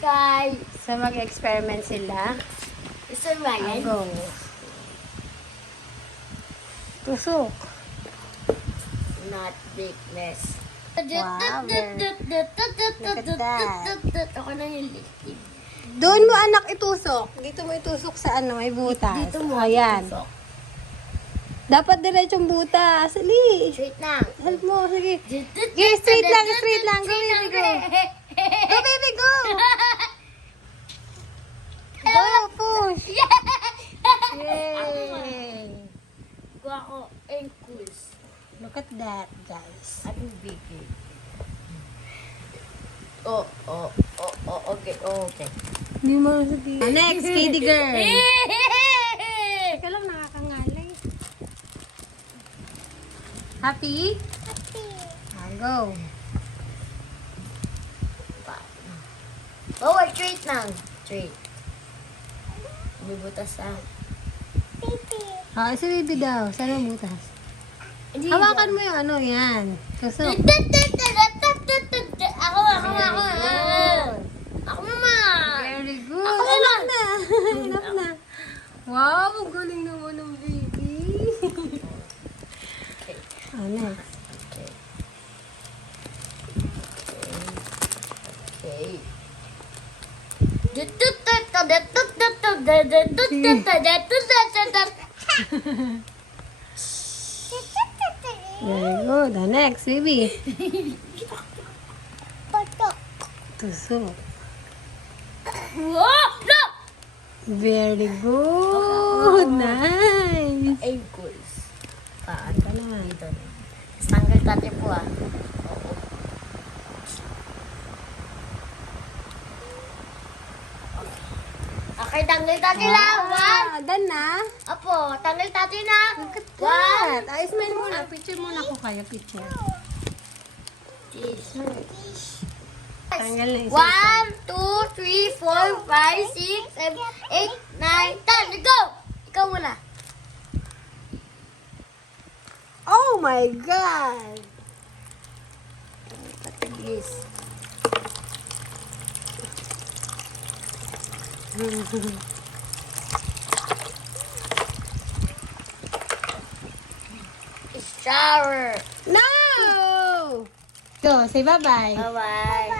Guys, So, mag-experiment sila. gusto mo ba yan? Go. Tusok. Not bigness. Wow, Ako na yung lipstick. Doon mo anak itusok. Dito mo itusok sa ano, may butas. Dito mo. Ayan. Tusok. Dapat diretsong butas. Ali. Straight lang. Help mo. Sige. Okay, straight lang, straight lang. Go, baby, go. Go, baby, go. Go, push. Yay. Kuha ko ankles. Look at that, guys. At yung bigay. Okay. Hindi mo sabihin. Next, KD girl. Teka lang, nakakangalay. Happy? Happy. Go. Oh, wait, straight lang. Straight. Bibutas ah. Si baby daw. Saan ang butas? Hindi Hawakan mo yung ano, yan. Tusok. Ako. Ako mama. Very good. Ako Enough naman. na. Enough na. Wow, ang galing naman ng baby. Next. Okay. Very good. Next, baby. Tusok. Whoa! No! Very good. Nice. Ankles. Paan Ito na. dito. Tanggal natin po ah. Oo. Okay, tanggal natin lang. One. Done na. Apo, tanggal natin na. Look at One. that. Smile muna. Picture muna ko kayo. Picture. Tanggal na isa. 1, 2, 3, 4, 5, 6, 7, 8, 9, 10. Go! Ikaw muna. Oh my God. Patilis. Shower. No! Go, say bye-bye. Bye-bye.